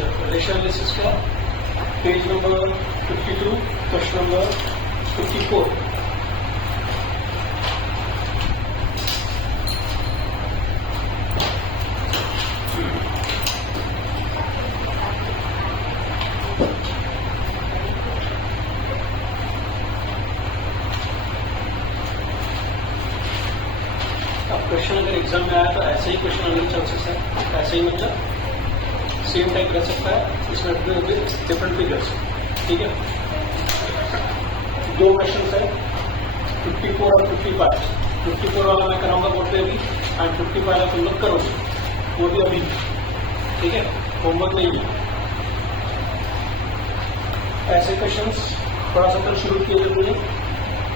Ratio analysis का page number 52, question number 54। Question अगर exam में आया तो ऐसे ही क्वेश्चन आने के चांसेस है, ऐसे ही मतलब सेम टाइप कर सकता है, इसमें डिफरेंट फिगर्स। ठीक है, दो क्वेश्चन है 54 और 55। 54 वाला मैं कराऊंगा बोर्ड पे अभी, एंड 55 वाला तुम लोग करोगे वो भी अभी। ठीक है, होमवर्क नहीं है। ऐसे क्वेश्चंस थोड़ा सा तो शुरू किए जरूरी है।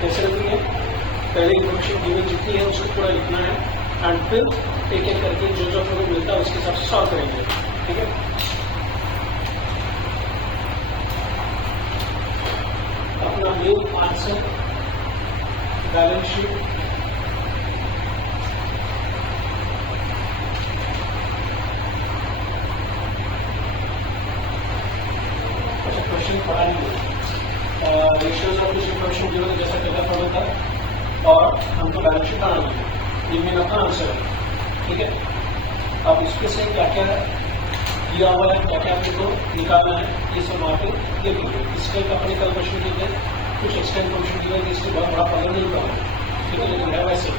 कैसे रखेंगे, पहले इन्फॉर्मेशन गिवन जितनी है उसको पूरा लिखना है, एंड फिर एक एक करके जो जो हमें मिलता है उसके हिसाब से सॉल्व करेंगे। ठीक है, अपना मेन आंसर बैलेंस शीट, अच्छा क्वेश्चन पढ़ा नहीं है, रेशियोज और कुछ इन्फॉर्मेशन गिवन जैसा पहला पढ़ा था, और हमको बैलेंस शीट बनाना है, ये मेरा अपना आंसर है। ठीक है, अब इसके से क्या क्या दिया हुआ है, क्या क्या आपको निकालना है, ये सब वहाँ पे देखेंगे। इसके अपने कल क्वेश्चन के लिए कुछ एक्स्ट्रा इन्फॉर्मेशन दिया है, इससे बहुत बड़ा प्रॉब्लम नहीं हुआ है। ठीक है, लेकिन है वैसे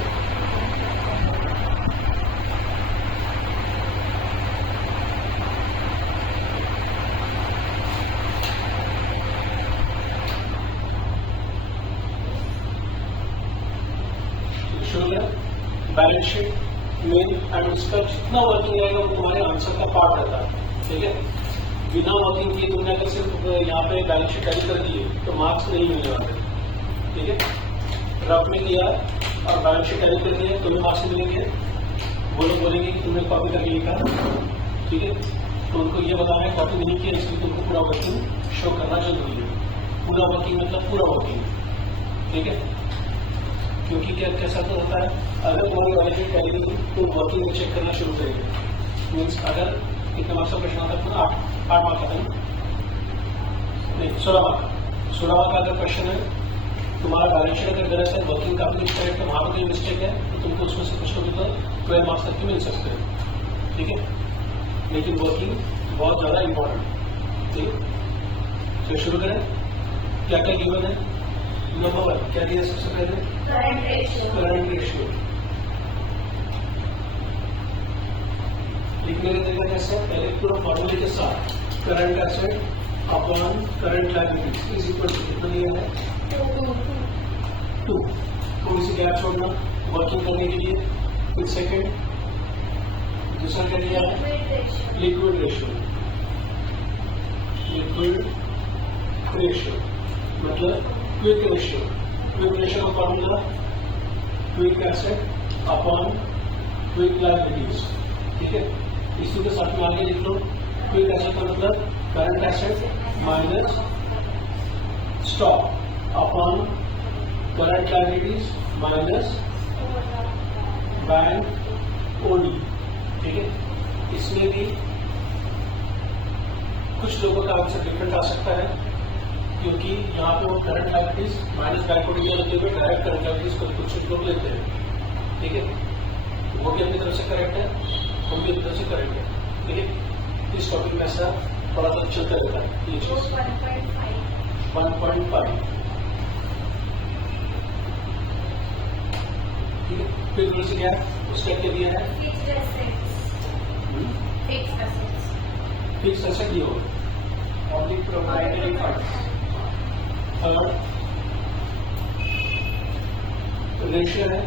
बैलेंस शीट में, एंड उसका जितना वर्किंग रहेगा वो तुम्हारे आंसर का पार्ट रहता है। ठीक है, बिना वर्किंग किए तुमने अगर सिर्फ यहाँ पे बैलेंस शीट कैरी कर दिए तो मार्क्स नहीं मिलने वाले। ठीक है, रफ में किया और बैलेंस शीट कैरी कर दिए तुम्हें मार्क्स मिलेंगे। वो लोग बोलेंगे कि तुमने कॉपी करके लिखा। ठीक है, तो उनको ये बताना है कॉपी नहीं किया, इसलिए तुमको पूरा वर्किंग शो करना जरूरी है। पूरा वर्किंग मतलब पूरा वर्किंग। ठीक है, क्योंकि क्या कैसा तो होता है, अगर तुम्हारी बैलेंस शीट कैरी नहीं तो वर्किंग में चेक करना शुरू करेंगे। मीन्स अगर कितने मार्क्स का प्रश्न आता है, पूरा 8 मार्क्स आता है नहीं, 16 मार्क्स। 16 मार्क्स का अगर क्वेश्चन है, तुम्हारा बैलेंस शीट अगर गलत है, वर्किंग का भी मिस्टेक है, वहाँ पर कोई मिस्टेक है तो तुमको उसमें से कुछ तो 12 मार्क्स तक के मिल सकते हैं। ठीक है, लेकिन वर्किंग बहुत ज़्यादा इंपॉर्टेंट। ठीक है, तो शुरू करें। क्या क्या गिवन है? नंबर 1 क्या दिया सबसे पहले? Current ratio. लिखने का तरीका कैसे? पहले पूरा फॉर्मूले के साथ current asset upon current liabilities is equal to कितना दिया है? 2। थोड़ी सी गैप छोड़ना वर्किंग करने के लिए। फिर सेकेंड, दूसरा क्या दिया है? Liquid ratio. लिक्विड रेशियो मतलब क्विक रेशियो। क्विक रेशियो का formula quick asset upon quick liabilities. ठीक है, इसी के साथ में आगे लिख लो। क्विक एसेट का मतलब current asset minus stock upon current liabilities minus bank OD. ठीक है, इसमें भी कुछ लोगों का आंसर डिफरेंट आ सकता है, क्योंकि यहाँ पे वो current liabilities minus bank OD लेते हुए डायरेक्ट करंट लायबिलिटीज को कुछ लोग लेते हैं। ठीक है, वो भी अपनी तरफ से करेक्ट है, हम भी अपनी तरफ से करेक्ट है। ठीक है, इस टॉपिक में ऐसा थोड़ा सा चलता रहता है ये चीज। 1.5। ठीक है, फिर दूसरी क्या है, उसका क्या दिया है? फिक्स एसेट दिया होगा on the proprietary funds. Third ratio है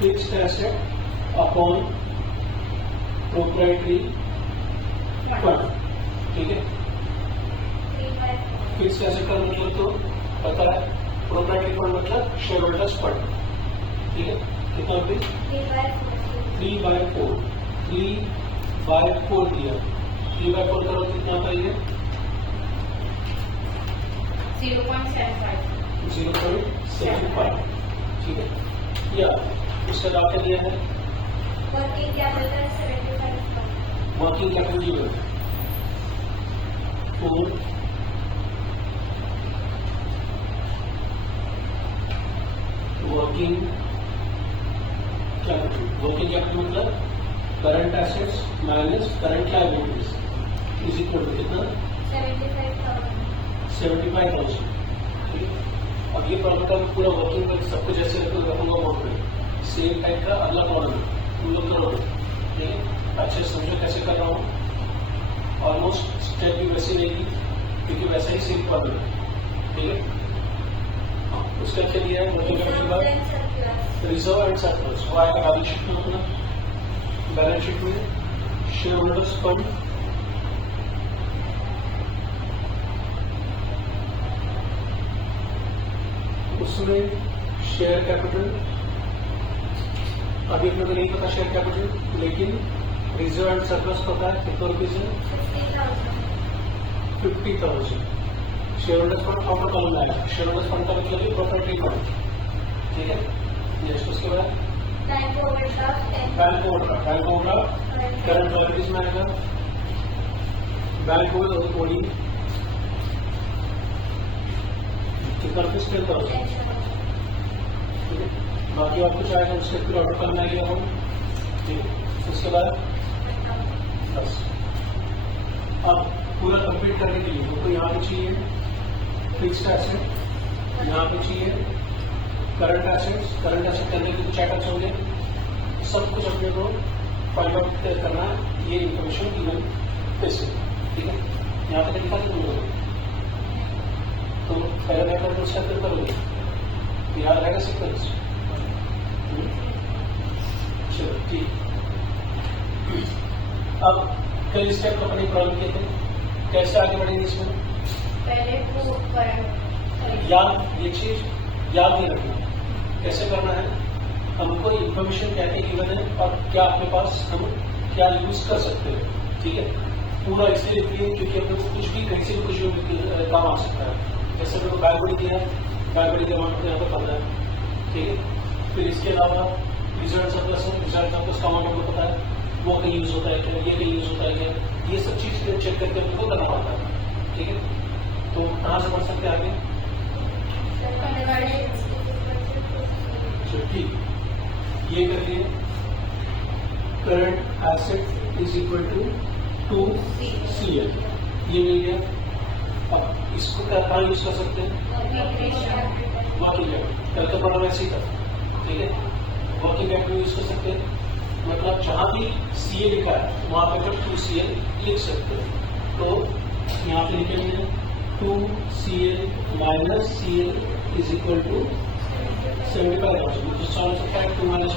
fixed asset upon proprietary fund. ठीक है, फिक्स्ड एसेट का मतलब तो पता है, प्रोप्राइटरी फंड मतलब शेयर होल्डर्स फंड। ठीक है, कितना होगी? 3/4। 3/4 दिया। 3/4 करो कितना आता है? 0.75। ठीक है, या उसका दाव क्या दिया है? Working capital 75। Working capital given 4 working capital मतलब current assets minus current liabilities is equal to कितना 75,000। ठीक है, अब ये प्रॉब्लम का पूरा वर्किंग में सबको जैसे रखूंगा बोर्ड पे सेम टाइप का अगला मॉडल तुम लोग करोगे। ठीक है, अच्छे समझो कैसे कर रहा हूँ। ऑलमोस्ट स्टेप भी वैसे रहेगी क्योंकि वैसा ही सेम प्रॉब्लम है। ठीक है, हाँ उसका क्या दिया है वर्किंग कैपिटल का रिजर्व एंड सरप्लस वो आएगा बैलेंस शीट में। अपना बैलेंस शीट में शेयर होल्डर्स फंड उसमें शेयर कैपिटल अभी अपने को नहीं पता शेयर कैपिटल, लेकिन रिजर्व एंड सरप्लस पता है कितना रुपीज है 50,000। Share holders fund outer column में आएगा। शेयर होल्डर्स फंड का मतलब प्रॉपर्टी फंड। ठीक है, नेक्स्ट उसके बाद बैंक ओवरड्राफ्ट करंट लायबिलिटीज में आएगा। बैंक ओवरड्राफ्ट कितना रुपीज 10,000। ठीक है, बाकी और कुछ आएगा उसके फिर ऑर्डर करना आएगा हम। ठीक है, उसके बाद बस अब पूरा कंप्लीट करने के लिए हमको यहाँ पे चाहिए फिक्स्ड एसेट, यहाँ पे चाहिए करंट एसेट्स। करंट एसेट करने के कुछ आइटम्स होंगे, सब कुछ अपने को फाइंड आउट करना है। ये इंफॉर्मेशन गिवन कैसे। ठीक है, यहाँ पे लिखा तुम लोग तो पहले बैठकर कुछ सेट करोगे याद रहेगा सीक्वेंस। चलो ठीक, अब कई स्टेप अपनी प्रॉब्लम किए थे, कैसे आगे बढ़ेंगे इसमें पहले याद ये चीज याद नहीं रखना कैसे करना है। हमको इन्फॉर्मेशन क्या क्या गिवन है और क्या अपने पास हम क्या यूज कर सकते हैं। ठीक है, पूरा इसलिए लिखिए क्योंकि अपने को कुछ भी कहीं से भी कुछ भी काम आ सकता है। जैसे मेरे को बैकवर्ड दिया, बैकवर्ड के अमाउंट यहाँ पर पता है। ठीक है, फिर इसके अलावा रिजल्ट सरप्लस है, रिजल्ट सरप्लस का अमाउंट हमको पता है, वो कहीं यूज होता है क्या, ये कहीं यूज होता है क्या, ये सब चीज चेक करके हमको करना पड़ता है। ठीक है, तो कहाँ से पढ़ सकते हैं आगे। ठीक, ये कर लिए current asset is equal to 2CL, ये मिल गया। अब इसको कहाँ यूज कर सकते हैं वर्किंग कैपिटल, कल का पढ़ा वैसे ही था। ठीक है, वर्किंग कैपिटल यूज कर सकते हैं, मतलब जहां भी CA लिखा है वहां पे 2CL लिख सकते हैं। तो यहाँ पे लिखेंगे 2CL minus CL is equal to 75,000। तो सॉल्व सकता है 2 माइनस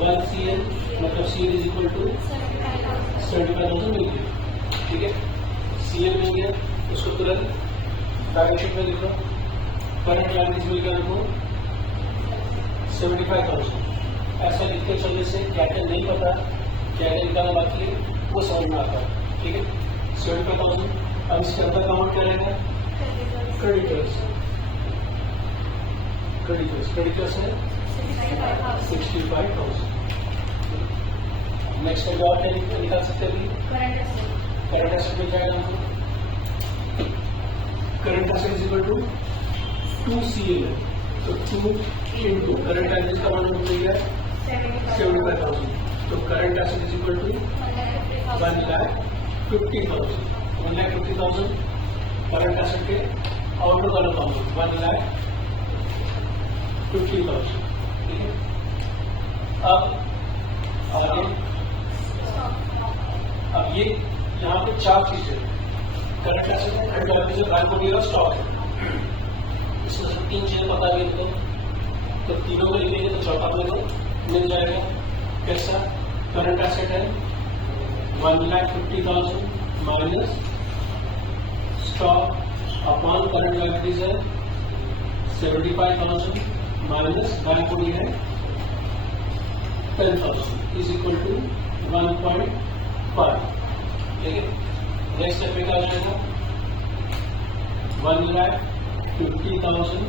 1 CL मतलब CL इज इक्वल टू 75,000 मिल गया। ठीक है, CL मिल गया, उसको तुरंत बैलेंस शीट में लिखो। करंट लायबिलिटीज मिल गया हमको 75,000। ऐसा लिखते चलने से क्या क्या नहीं पता, क्या क्या निकालना बाकी है वो समझ में आता है। ठीक है, 75,000। अब इसके अंदर का अमाउंट क्या रहेगा क्रेडिटर्स है 65,000। नेक्स्ट टाइम और क्या निकाल सकते हैं अभी करंट एसेट मिल जाएगा हमको। Current asset is equal to 2CL है, तो 2 इंटू करंट एसेट का अमाउंट मिल गया 75,000। तो current asset is equal to 1,50,000। 1,50,000 current asset के आउटर वाला अमाउंट 1,50,000। ठीक है, अब आगे अब ये यहाँ पे 4 चीजें करंट एसेट है, करंट लायबिलिटीज है, बैंक और स्टॉक है। इसमें से 3 चीजें बता दी तो तीनों को लिखेंगे तो चौथा अपने को मिल जाएगा। कैसा करंट एसेट है 1,50,000 minus stock upon current liabilities है 75,000 माइनस बैंक ओडी है 10,000 इज इक्वल टू 1.5। ठीक है, नेक्स्ट स्टेप में क्या हो जाएगा 1,50,000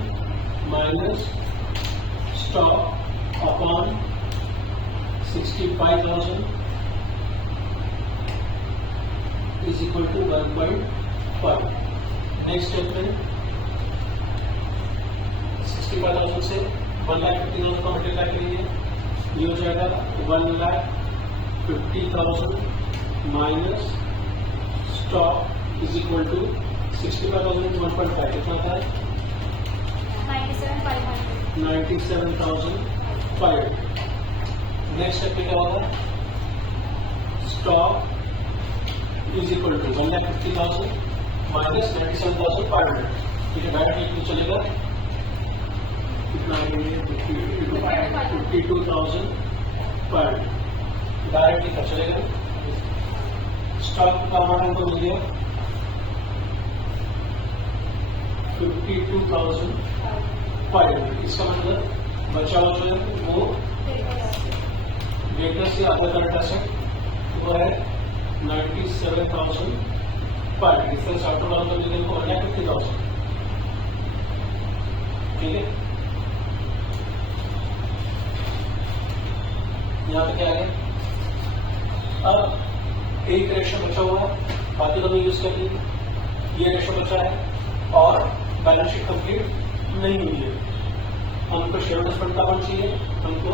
minus stock upon 65,000 is equal to 1.5। पर। नेक्स्ट स्टेप में 65,000 से 1,50,000 का मल्टीप्लाई करिए, ये हो जाएगा 1,50,000 minus stock is equal to 65,000 into 1.5 कितना था? 97,500। नेक्स्ट स्टेप क्या होगा? Stock is equal to 1,50,000 minus 97,500। ठीक है, डायरेक्ट ये चलेगा कितना? 52,500 डायरेक्ट लिखा चलेगा। स्टॉक का अमाउंट हमको मिल गया 52,500। इसका मतलब बचा हुआ जो है वो डेटर से अदर करंट एसेट वो है 97,500। डिफरेंस आफ्टर वाला तो मिलेगा को 1,50,000। ठीक है, यहाँ पे क्या है? अब एक रेशो बचा हुआ है, बाकी दोनों यूज कर लिए। ये रेशो बचा है और बैलेंस शीट कंप्लीट नहीं हुई है। हमको शेयर फंड का अमाउंट चाहिए, हमको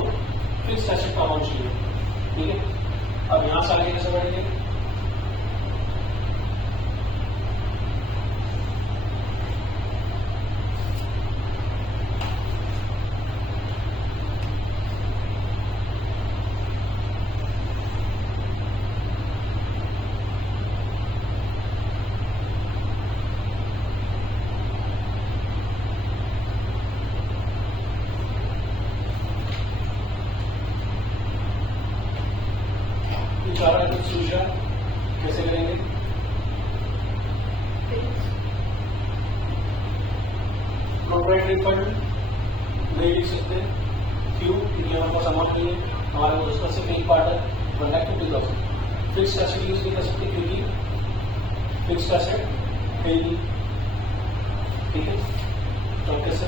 फिक्स एसेट का अमाउंट चाहिए। ठीक है, अब यहां से आगे कैसे बढ़ेंगे? सूचना कैसे करेंगे? प्रोप्राइटरी फंड नहीं लिख सकते, क्यों? क्योंकि हमारे पास अमाउंट नहीं है, हमारे पास उसका सिर्फ एक पार्ट है 1,50,000। फिक्स्ड एसेट यूज नहीं कर सकते क्योंकि फिक्स्ड एसेट है ही। ठीक है, तो कैसे?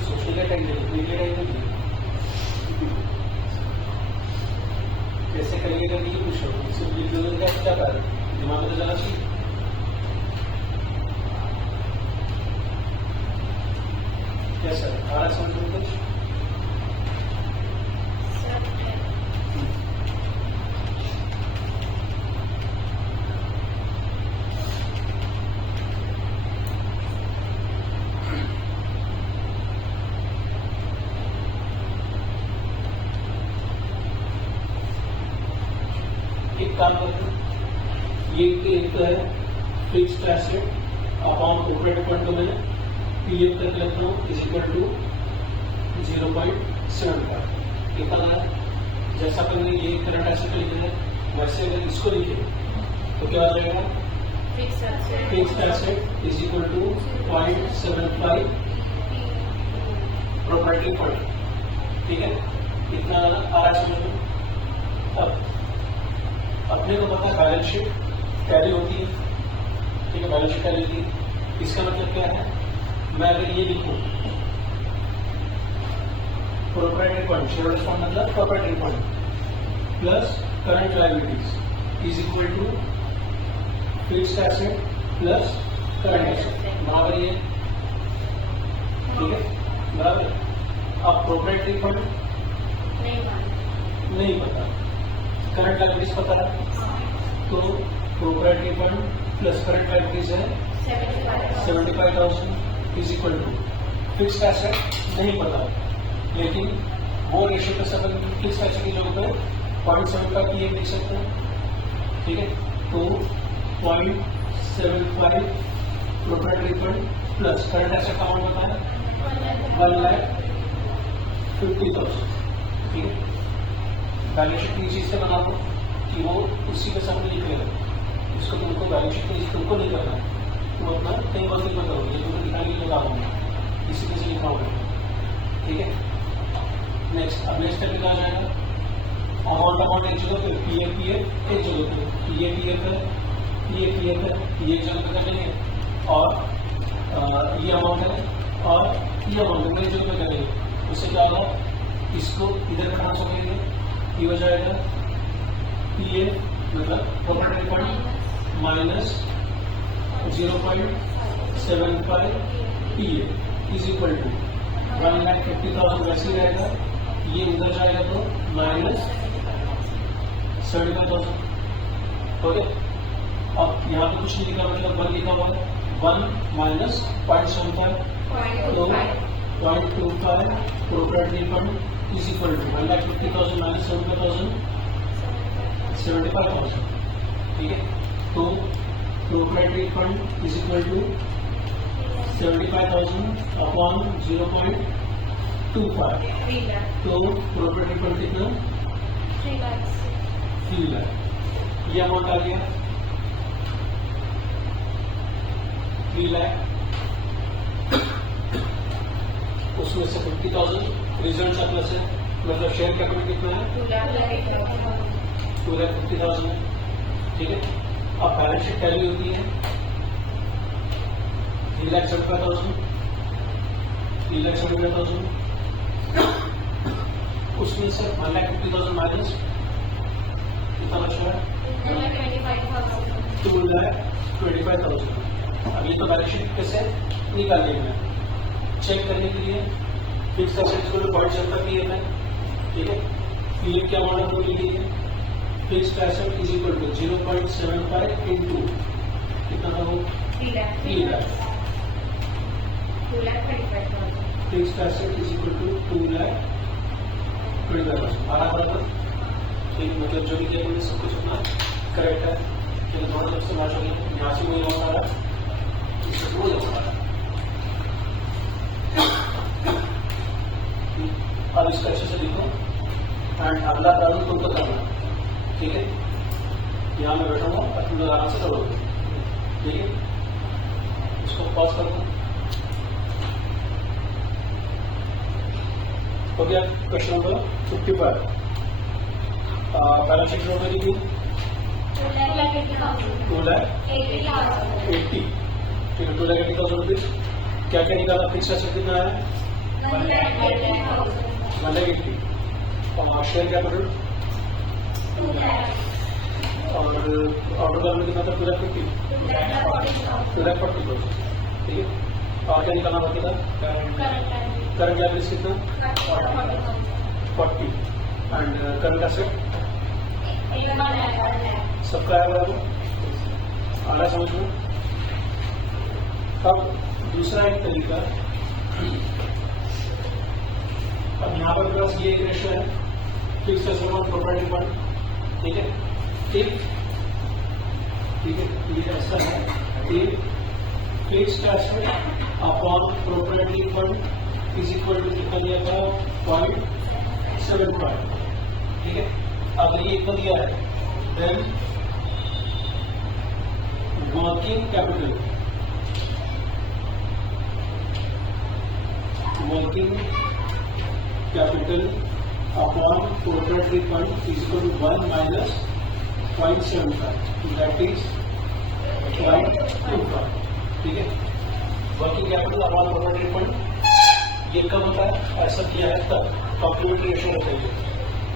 सोचने का टाइम नहीं, कैसे करिएगा कि पूछो, सिर्फ लिख दो क्या क्या कर दिमाग में जाना चाहिए। क्या सर आ रहा समझ कुछ? एक काम करते हैं, ये एक तो है fixed asset upon operating fund को मैंने पीएफ करके रखता हूँ इज इक्वल टू 0.75। कितना है? जैसा अपन ने ये करंट एसेट लिखा है वैसे अगर इसको लिखे तो क्या आ जाएगा? Fixed asset is equal to 0.75 property fund. ठीक है, इतना आ रहा है समझ लो। अब अपने को पता है बैलेंस शीट टैली होती है। ठीक है, बैलेंस शीट टैली होती है। इसका मतलब क्या है? मैं अगर ये लिखूं प्रोप्राइटरी फंड, शेयरहोल्डर्स फंड मतलब proprietary fund plus current liabilities is equal to fixed asset plus current asset बराबर ये। ठीक है, बराबर। अब प्रोप्राइटरी फंड नहीं पता, करंट लायबिलिटीज पता है, तो proprietary fund plus current liabilities है 75,000 is equal to fixed asset नहीं पता, लेकिन वो रेशियो पे सब फिक्स्ड एसेट की जगह पे 0.75 पीएम लिख सकते हैं। ठीक है, तो 0.75 proprietary fund plus current asset का अमाउंट होता है 1,50,000। ठीक है, बैलेंस शीट की चीज से बना दो कि वो उसी के सामने लिख लेगा, इसको तुमको बैलेंस शीट में तुमको नहीं करना है, तुम अपना कहीं बार नहीं करोगे, ये तुमको दिखाने के लिए लगा दूंगा, इसी तरह से लिखा होगा। ठीक है, नेक्स्ट अब नेक्स्ट स्टेप क्या जाएगा? अमाउंट एक जगह पे, पीएफ एक जगह पे, पीएफ है, ये एक जगह पे कर लेंगे और ये अमाउंट है और ये अमाउंट में जो करेंगे उससे क्या होगा, इसको इधर ट्रांसफर करेंगे, ये हो जाएगा पी ए मतलब property fund minus 0.75 P A is equal to 1,50,000 वैसे ही रहेगा, ये उधर जाएगा तो माइनस 75,000। ओके, अब यहाँ पे कुछ नहीं लिखा, मतलब 1 लिखा हुआ है, 1 माइनस 0.75 तो 0.25 property fund is equal to 1,50,000 minus 75,000। ठीक है, तो property fund is equal to 75,000 upon 0.25, तो प्रॉपर्टी फंड कितना 3 लाख। ये अमाउंट आ गया 3 लाख, उसमें से 50,000 रिजल्ट सरप्लस है, मतलब शेयर कैपिटल कितना है 2,50,000 है। ठीक है, अब बैलेंस शीट टैली होती है 3,75,000 उसमें से 1,50,000 माइनस कितना बचा है 2,25,000। अब ये तो बैलेंस शीट कैसे निकाल लेंगे, चेक करने के लिए फिक्स एसेट्स को पॉइंट चलता पीएम है। ठीक है, पीएम क्या अमाउंट हमको लिखी है, fixed asset is equal to 0.75 into कितना था वो 3 lakh, fixed asset is equal to 2,25,000 बराबर। ठीक, मतलब जो भी किया हमने सब कुछ अपना करेक्ट है। चलो थोड़ा जब से बात होगी, यहाँ से वही अमाउंट आ रहा है, इससे वही अमाउंट आ रहा है। अब इसका अच्छे से लिखो एंड अगला प्रॉब्लम तुमको करना। ठीक है, यहाँ मैं बैठूंगा और तुम लोग आराम से करोगे। ठीक है, इसको पॉज कर दो। हो गया क्वेश्चन नंबर 55। बैलेंस शीट में लिखी 2,80,000। ठीक है, 2,80,000 रुपीज। क्या क्या निकाला, फिक्स एसेट कितना है 1,80,000 और शेयर कैपिटल और ऑर्डर वैल्यू कितना था 2,50,000। ठीक है, और क्या निकालना बाकी था, करंट लायबिलिटीज कितना 40 एंड करंट एसेट सबका है बराबर, आ रहा समझ में। अब दूसरा एक तरीका, अब यहाँ पर बस ये एक रेशियो है फिक्स एसेट और प्रॉपर्टी फंड। ठीक है, ठीक है, ये ऐसा है कि fixed asset upon property fund is equal to कितना दिया था 0.75। ठीक है, अगर ये इतना दिया है then working capital upon property fund is equal to 1 minus 0.75, that is 0.25। ठीक है, working capital upon property fund ये कब होता है, ऐसा किया है तब कॉम्प्लीमेंट्री रेशियो होता है।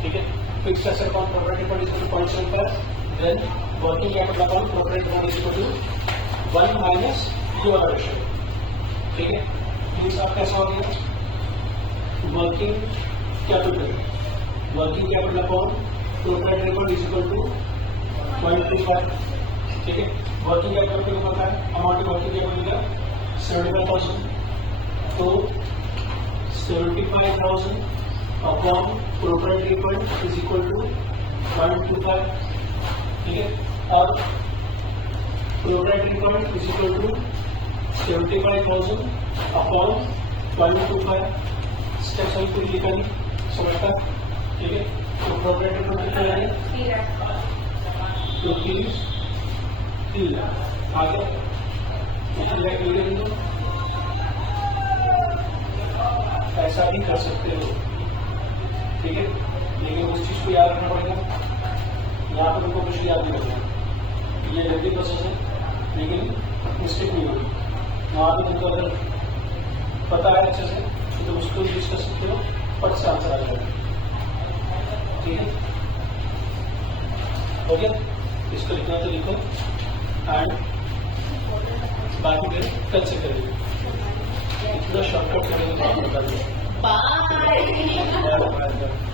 ठीक है, fixed asset upon property fund is equal to 0.75, then working capital upon property fund is equal to 1 minus ये वाला रेशियो। ठीक है, ये सब कैसा हो गया, working capital upon property fund is equal to 0.25। ठीक है, वर्किंग कैपिटल को पता है, अमाउंट वर्किंग कैपिटल का 75,000, तो 75,000 upon property fund is equal to 0.25। ठीक है, और property fund is equal to 75,000 upon 0.25। Step सही पूरी लिखा नहीं समझता। ठीक है, तो प्रॉपर्टी फंड कितना है 3 लाख। आगे ऐसा भी कर सकते हो। ठीक है, लेकिन उस चीज को याद रखना पड़ेगा, यहाँ पर उनको कुछ याद नहीं रखना। ये जल्दी प्रोसेस है लेकिन मिस्टेक नहीं होगी। वहाँ पर तुमको अगर पता है अच्छे से तो तुम उसको यूज कर सकते हो, फट से आंसर आ जाएगा। ठीक है, हो गया? इसको लिखना तो लिखो एंड बाकी फिर कल से करेंगे। इतना शॉर्टकट करेंगे तो आप बता दें। बाय। Bye bye.